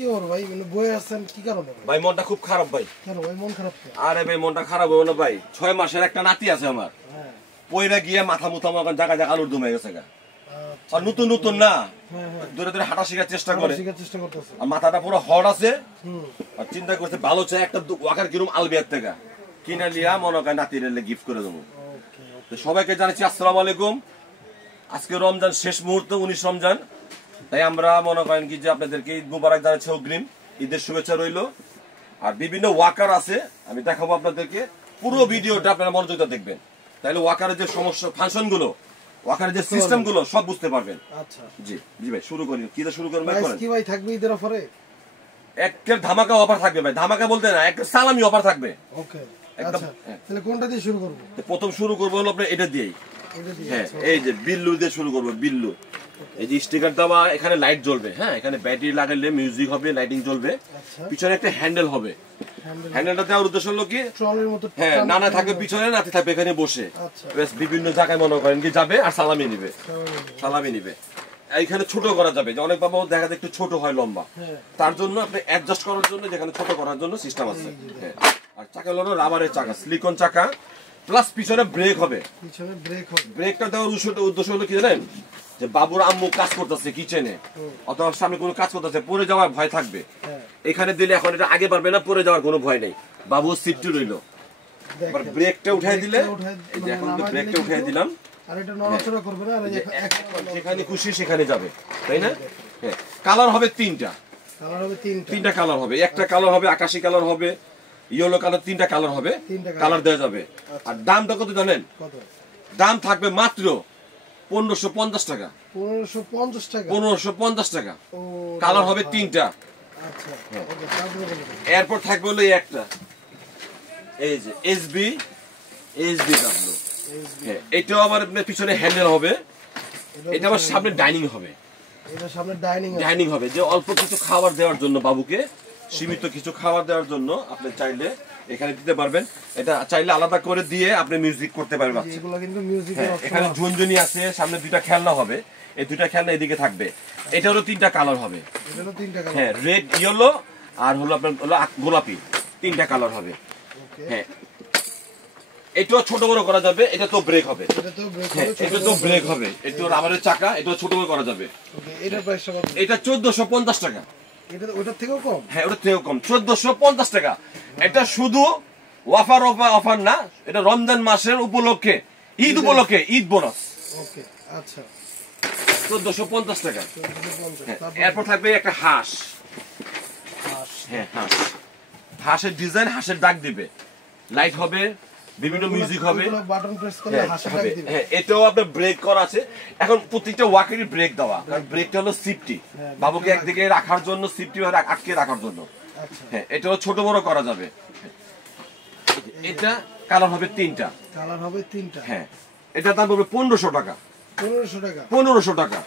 কি ওর ভাই মানে বয়ে আছেন কি কারণে ভাই মনটা খুব খারাপ ভাই। কেন ভাই মন খারাপ কেন? আরে ভাই মনটা খারাপ হবে না ভাই, 6 মাসের একটা নাতি আছে আমার। হ্যাঁ পয়রা গিয়ে মাথা মুথা আমার জায়গা জায়গা আলুর দমে গেছে গা। আর নতুন নতুন না, ধরে ধরে হাঁটা শেখার চেষ্টা করে, আর মাথাটা পুরো হট আছে। আর চিন্তা করছে ভালো চাই একটা ওয়াকার কিরম আলবিয়ার থেকে কিনা লিয়া মনে হয় নাতির গিফট করে দেবো। তো সবাইকে জানাচ্ছি আসসালামু আলাইকুম। আজকে রমজান শেষ মুহূর্ত, 19 রমজান, তাই আমরা মনে করেন কি যে আপনাদেরকে ঈদ মুবারক জানাচ্ছি, অগ্রিম ঈদের শুভেচ্ছা রইল। আর বিভিন্ন ওয়াকার আছে, আমি দেখাবো আপনাদেরকে, পুরো ভিডিওটা আপনারা মনোযোগটা দেখবেন, তাহলে ওয়াকারের যে সমস্যা ফাংশন গুলো, ওয়াকারের যে সিস্টেম গুলো সব বুঝতে পারবেন। আচ্ছা জি জি ভাই, শুরু করি। কি দিয়ে শুরু করবেন ভাই? কি ভাই থাকবে ঈদের অফারে? একের ধামাকা অফার থাকবে ভাই, ধামাকা বলতে না, একটা সালামি অফার থাকবে। ওকে আচ্ছা, তাহলে কোনটা দিয়ে শুরু করব? প্রথম শুরু করব হলো আপনার এটা দিয়েই। হ্যাঁ, এই যে বিল্লু দিয়ে শুরু করব। বিল্লু, এই যে স্টিকার দেওয়া, এখানে লাইট জ্বলবে। হ্যাঁ, এখানে ব্যাটারি লাগালে মিউজিক হবে, লাইটিং জ্বলবে। পিছনে একটা হ্যান্ডেল হবে। হ্যান্ডেলটা দেওয়ার উদ্দেশ্য হলো কি, হ্যাঁ, নানা থাকবে পিছনে, নাতি থাকবে এখানে বসে। বেশ বিভিন্ন জায়গায় মনে করেন কি যাবে আর সালামি নিবে, সালামি নিবে। এইখানে ছোট করা যাবে, যে অনেক বাবা দেখা যায় একটু ছোট হয় লম্বা, তার জন্য আপনি অ্যাডজাস্ট করার জন্য যেখানে ছোট করার জন্য সিস্টেম আছে। হ্যাঁ, আর চাকা হলো রাবারের চাকা, সিলিকন চাকা, প্লাস পিছনে ব্রেক হবে। পিছনে ব্রেক হবে। ব্রেকটা দেওয়ার উদ্দেশ্য হলো কি জানেন, যে বাবুর আম্মু কাজ করতেছে কিচেনে, অথবা সামনে কোনো কাজ করতেছে, পড়ে যাওয়ার ভয় থাকবে, এখানে দিলে এখন এটা আগে পারবে না, পড়ে যাওয়ার কোনো ভয় নেই, বাবুর সিটটি রইল। এবার ব্রেকটা উঠাই দিলে, এই যে এখন ব্রেকটা উঠাই দিলাম, আর এটা নড়াচড়া করবে না, আর যেখানে খুশি সেখানে যাবে, তাই না? হ্যাঁ, কালার হবে তিনটা। কালার হবে তিনটা কালার হবে। একটা কালার হবে আকাশি কালার হবে, ইয়েলো কালার, তিনটা কালার হবে, কালার দেওয়া যাবে। আর দামটা কত জানেন? কত দাম থাকবে? মাত্র 1550 টাকা। 1550 টাকা? 1550 টাকা। কালার হবে তিনটা। আচ্ছা, এরপর থাকবে হলো এই একটা, এই যে এসবি ডাব্লিউ। হ্যাঁ, এটাও আবার আপনার পিছনে হ্যান্ডেল হবে, এটা আবার সামনে ডাইনিং হবে। এটা সামনে ডাইনিং হবে, যে অল্প কিছু খাবার দেওয়ার জন্য, বাবুকে সীমিত কিছু খাবার দেওয়ার জন্য আপনি চাইলে এখানে দিতে পারবেন। এটা চাইলে আলাদা করে দিয়ে আপনি মিউজিক করতে পারবেন। এগুলো কিন্তু মিউজিকের অপশন। এখানে ঝুনঝুনি আছে, সামনে দুইটা খেলনা হবে, এই দুইটা খেলনা এদিকে থাকবে। এটারও তিনটা কালার হবে। এটারও তিনটা কালার। হ্যাঁ, রেড, ইয়েলো আর হলো আপনার হলো গোলাপি, তিনটা কালার হবে। হ্যাঁ, এটাও ছোট বড় করা যাবে। এটা তো ব্রেক হবে, এটা তো ব্রেক হবে, এটা রাবারের চাকা, এটা ছোট বড় করা যাবে। এটার প্রাইস কত? এটা 1450 টাকা। এটা ওটার থেকেও কম? হ্যাঁ, ওটার থেকেও কম, 1450 টাকা। এটা শুধু অফার না, এটা রমজান মাসের উপলক্ষে, ঈদ উপলক্ষে, ঈদ বোনাস। ওকে আচ্ছা, 1450 টাকা। এরপর থাকবে একটা হাঁস। হ্যাঁ, হাঁসের ডিজাইন, হাঁসের ডাক দিবে, লাইট হবে, বিভিন্ন মিউজিক হবে, বাটন প্রেস করলে হাঁসের ডাক দিবে। হ্যাঁ, এটাও আপনার ব্রেক করা আছে। এখন প্রত্যেকটা ওয়াকেরই ব্রেক দেওয়া, কারণ ব্রেকটা হলো সেফটি, বাবুকে একদিকে রাখার জন্য, সেফটি আটকে রাখার জন্য। হ্যাঁ, এটাও ছোট বড় করা যাবে। এটা কালার হবে তিনটা। কালার হবে তিনটা। হ্যাঁ, এটা দাম পড়বে 1500 টাকা। 1500 টাকা? 1500 টাকা।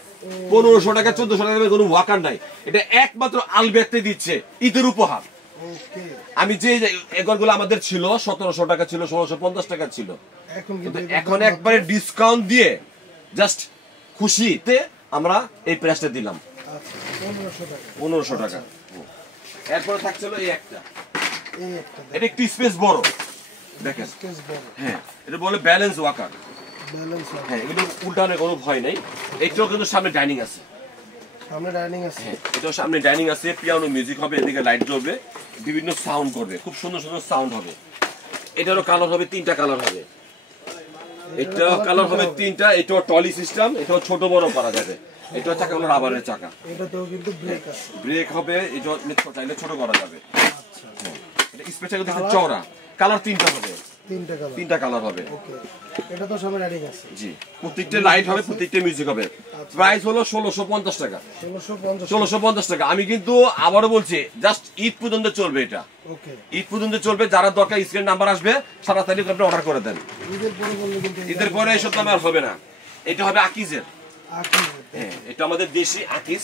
1500 টাকা, 1400 টাকা কোনো ওয়াকার নাই। এটা একমাত্র আলবেতে দিচ্ছে ঈদের উপহার। আমি যে এগুলো আমাদের ছিল 1700 টাকা ছিল, 1650 টাকা ছিল, এখন একবারে ডিসকাউন্ট দিয়ে জাস্ট খুশিতে আমরা এই প্রাইসটা দিলাম। 1500 টাকা। এরপরে থাকছিল এই একটা, এটা একটু স্পেস বড়, দেখেন। হ্যাঁ, এটা বলে ব্যালেন্স ওয়াকার। হ্যাঁ, এগুলো উল্টানোর কোনো ভয় নেই। এটাও কিন্তু সামনে ডাইনিং আছে, এটাও সামনে ডাইনিং আছে, পিয়ানো মিউজিক হবে, এদিকে লাইট জ্বলবে, বিভিন্ন সাউন্ড করবে, খুব সুন্দর সুন্দর সাউন্ড হবে। এটারও কালার হবে তিনটা কালার হবে। এটাও কালার হবে তিনটা। এটাও টলি সিস্টেম, এটাও ছোট বড় করা যাবে। এটাও চাকা হলো রাবারের চাকা, এটাতেও কিন্তু ব্রেক হবে, এটা চাইলে ছোট করা যাবে। এটা স্পেশাল দেখতে চওড়া। কালার তিনটা হবে, তিনটা কালার হবে। এটা তো সামনে ডাইনিং আছে। জি, প্রত্যেকটা লাইট হবে, প্রত্যেকটা মিউজিক হবে। প্রাইস হলো 1650 টাকা। 1650 টাকা। আমি কিন্তু আবারও বলছি, জাস্ট ঈদ পর্যন্ত চলবে এটা। ঈদ পর্যন্ত চলবে। যারা দরকার স্ক্রিন নাম্বার আসবে, সারা তারিখ আপনি অর্ডার করে দেন। ঈদের পরে এসব দাম আর হবে না। এটা হবে আকিজের। হ্যাঁ, এটা আমাদের দেশি আকিজ।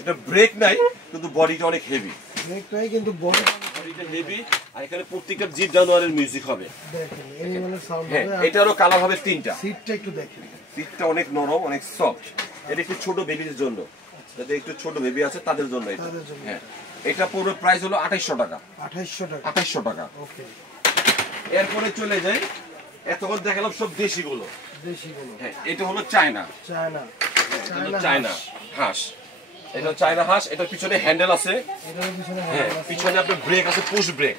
এটা ব্রেক নাই, কিন্তু বডিটা অনেক হেভি। ব্রেক নাই কিন্তু বডিটা হেভি। আর এখানে প্রত্যেকটা জিপ জানুয়ারির মিউজিক হবে। হ্যাঁ, এটারও কালার হবে তিনটা। সিটটা একটু দেখেন, সিটটা অনেক নরম, অনেক সফট। এটা একটু ছোট বেবির জন্য, যাদের একটু ছোট বেবি আছে তাদের জন্য এটা। হ্যাঁ, এটা পুরো প্রাইস হলো 2800 টাকা। 2800 টাকা। ওকে, এরপরে চলে যাই, এতক্ষণ দেখালাম সব দেশিগুলো। হ্যাঁ, এটা হলো চায়না হাঁস। এটা চায়না হাঁস, এটার পিছনে হ্যান্ডেল আছে। হ্যাঁ, পিছনে আপনার ব্রেক আছে, পুশ ব্রেক।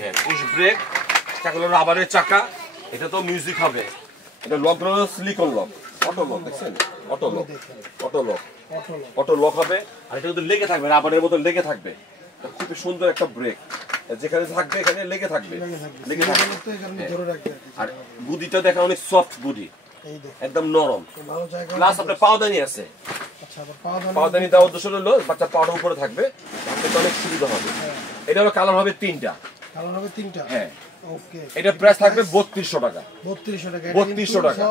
হ্যাঁ, পুশ ব্রেক, চাকাগুলো রাবারের চাকা। এটা তো মিউজিক হবে। এটা লক হলো সিলিকন লক, অটো লক, দেখছেন? অটো লক হবে। আর এটা কিন্তু লেগে থাকবে, রাবারের মতো লেগে থাকবে। খুব সুন্দর একটা ব্রেক, যেখানে থাকবে এখানে লেগে থাকবে। আর গুদিটা দেখেন, অনেক সফট গুদি, একদম নরম। প্লাস আপনার পাওদানি আছে। পাওদানি দেওয়ার উদ্দেশ্য হলো বাচ্চা পাউডার উপরে থাকবে, অনেক সুবিধা হবে। এটা হলো কালার হবে তিনটা। হ্যাঁ, এটা প্রাইস থাকবে 3200 টাকা। 3200 টাকা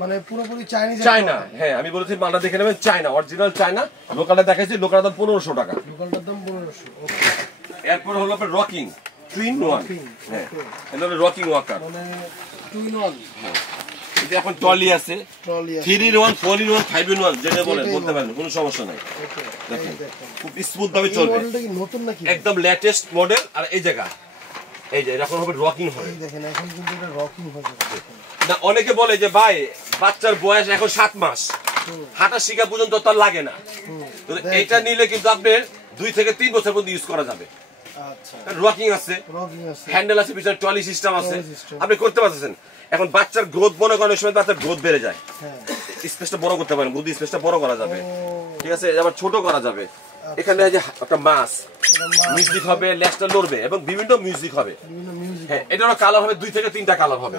মানে পুরোপুরি চাইনিজ, চায়না। হ্যাঁ, আমি বলেছি মালটা দেখে নেবেন, চায়না, অরিজিনাল চায়না। লোকালটা দেখাইছি, লোকালটার দাম 1500 টাকা। লোকালটার দাম 1500। এরপর হলো আপনার রকিং 2-in-1। হ্যাঁ, এটা হলো রকিং ওয়াকার, মানে 2-in-1। এটা এখন ট্রলি আছে, 3-in-1, 4-in-1, 5-in-1, যেটা বলেন বলতে পারেন, কোনো সমস্যা নাই। দেখেন খুব স্মুথ ভাবে চলবে, নতুন নাকি একদম লেটেস্ট মডেল। আর এই জায়গা, এই যে এখন হবে রকিং হবে। দেখেন এখন কিন্তু এটা রকিং হবে। না, অনেকে বলে যে ভাই বাচ্চার বয়স এখন 7 মাস, হাঁটা শিখা পর্যন্ত তার লাগে না। তো এটা নিলে কিন্তু আপনার 2 থেকে 3 বছর পর্যন্ত ইউজ করা যাবে। আচ্ছা, রকিং আছে, হ্যান্ডেল আছে, পিছনে ট্রলি সিস্টেম আছে, আপনি করতে পারতেছেন। এখন বাচ্চার গ্রোথ মনে করেন, সময় বাচ্চার গ্রোথ বেড়ে যায়, স্পেসটা বড় করতে পারেন, বুদ্ধি স্পেসটা বড় করা যাবে, ঠিক আছে, আবার ছোট করা যাবে। এখানে যে একটা মাছ মিউজিক হবে, লেজটা লড়বে এবং বিভিন্ন মিউজিক হবে। হ্যাঁ, এটারও কালার হবে 2 থেকে 3টা কালার হবে।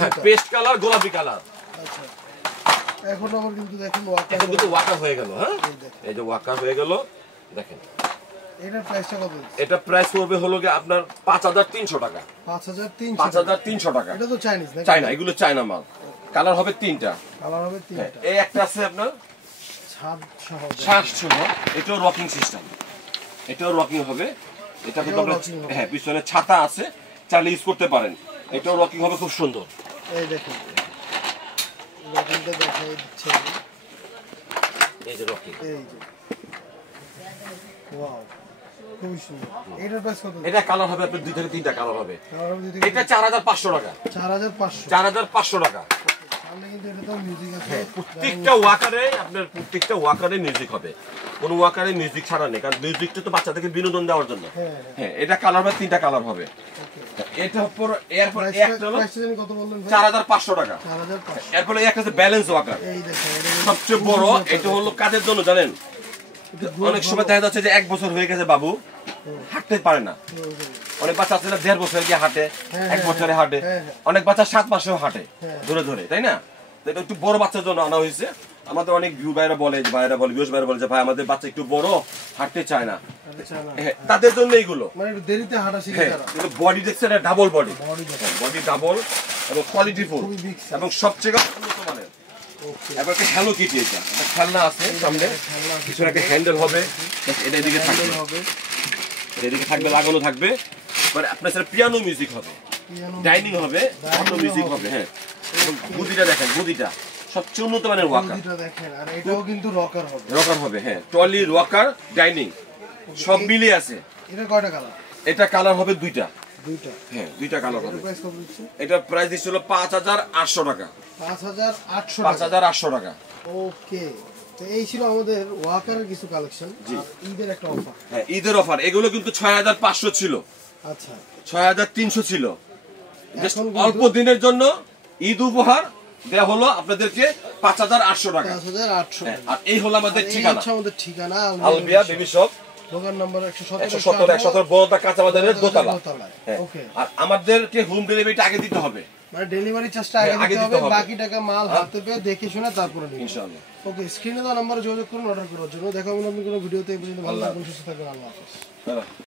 হ্যাঁ, পেস্ট কালার, গোলাপি কালার। এখন আবার কিন্তু দেখেন ওয়াকার হয়ে গেল। হ্যাঁ, এই যে ওয়াকার হয়ে গেল, দেখেন। এটার প্রাইসটা কত? এটা প্রাইস পড়বে হলো কি আপনার 5300 টাকা। 5300 টাকা। এটা তো চাইনিজ না? চায়না, এগুলো চায়না মাল। কালার হবে 3টা। এই একটা আছে আপনার ছাদ সহ, এটাও রকিং সিস্টেম, এটাও রকিং হবে। এটা কিন্তু হ্যাঁ, পিছনে ছাতা আছে, চাইলে ইউজ করতে পারেন। এটাও রকিং হবে, খুব সুন্দর। এই দেখেন, রকিংটা দেখাই দিচ্ছে। এই যে রকিং, এই যে ওয়াও, খুবই সুন্দর। এটার প্রাইস কত? এটা কালার হবে আপনার 2 থেকে 3টা কালার হবে। এটা 4500 টাকা। 4500 টাকা। প্রত্যেকটা ওয়াকারে আপনার প্রত্যেকটা ওয়াকারে মিউজিক হবে, কোন ওয়াকারে মিউজিক ছাড়া নেই, কারণ মিউজিকটা তো বাচ্চাদেরকে বিনোদন দেওয়ার জন্য। হ্যাঁ, এটা কালার হবে 3টা কালার হবে। এটা পর এরপর একটা হলো 4500 টাকা। এরপরে একটা আছে ব্যালেন্স ওয়াকার, সবচেয়ে বড়। এটা হলো কাদের জন্য জানেন? অনেক সময় দেখা যাচ্ছে যে 1 বছর হয়ে গেছে, বাবু হাঁটতে পারে না। অনেক বাচ্চা আছে 1.5 বছর গিয়ে হাঁটে, 1 বছরে হাঁটে, অনেক বাচ্চা 7 মাসেও হাঁটে ধরে ধরে, তাই না? এটা একটু বড় বাচ্চার জন্য আনা হয়েছে। আমাদের অনেক ভিউ ভাইরা বলে যে ভাই আমাদের বাচ্চা একটু বড়, হাঁটতে চায় না, তাদের জন্য এইগুলো। দেরিতে হাঁটা শিখে যারা, বডি দেখছেন, ডাবল বডি, বডি ডাবল এবং কোয়ালিটিফুল এবং সবচেয়ে উন্নত মানের। এবার একটা হ্যালো কিটি, এটা একটা খেলনা আছে সামনে, পিছনে একটা হ্যান্ডেল হবে, এটা এদিকে থাকবে, এদিকে থাকবে, লাগানো থাকবে। মানে আপনার সাথে পিয়ানো মিউজিক হবে, ডাইনিং হবে, অটো মিউজিক হবে। হ্যাঁ, বুদিটা দেখেন, বুদিটা সবচেয়ে উন্নত মানের ওয়াকার দেখেন। আর এটাও কিন্তু রকার হবে, রকার হবে। হ্যাঁ, ট্রলি, রকার, ডাইনিং সব মিলিয়ে আছে। এটা কয়টা কালার? এটা কালার হবে 2টা। হ্যাঁ, 2টা কালার হবে। এটা প্রাইস দিছিল 5800 টাকা। 5800 টাকা। ওকে, তো এই ছিল আমাদের ওয়াকারের কিছু কালেকশন। ঈদের একটা অফার। হ্যাঁ, ঈদের অফার। এগুলো কিন্তু 6500 ছিল, আচ্ছা 6300 ছিল। অল্প দিনের জন্য ঈদ উপহার দেয়া হলো আপনাদেরকে 5800 টাকা। 5800 টাকা। আর এই হলো আমাদের ঠিকানা, আমাদের ঠিকানা আলবিয়া বেবি শপ, দোকান নম্বর 117 বড়টা কাঁচা বাজারের দোতলা। ওকে, আর আমাদেরকে হোম ডেলিভারিটা আগে দিতে হবে, মানে ডেলিভারি চার্জটা আগে দিতে হবে, বাকি টাকা মাল হাতে পেয়ে দেখে শুনে তারপরে নিন ইনশাআল্লাহ। ওকে, স্ক্রিনে দেওয়া নম্বরে যোগাযোগ করুন অর্ডার করার জন্য। দেখা হবে নতুন কোনো ভিডিওতে। এই পর্যন্ত ভালো থাকুন, সুস্থ থাকুন, আল্লাহ হাফেজ।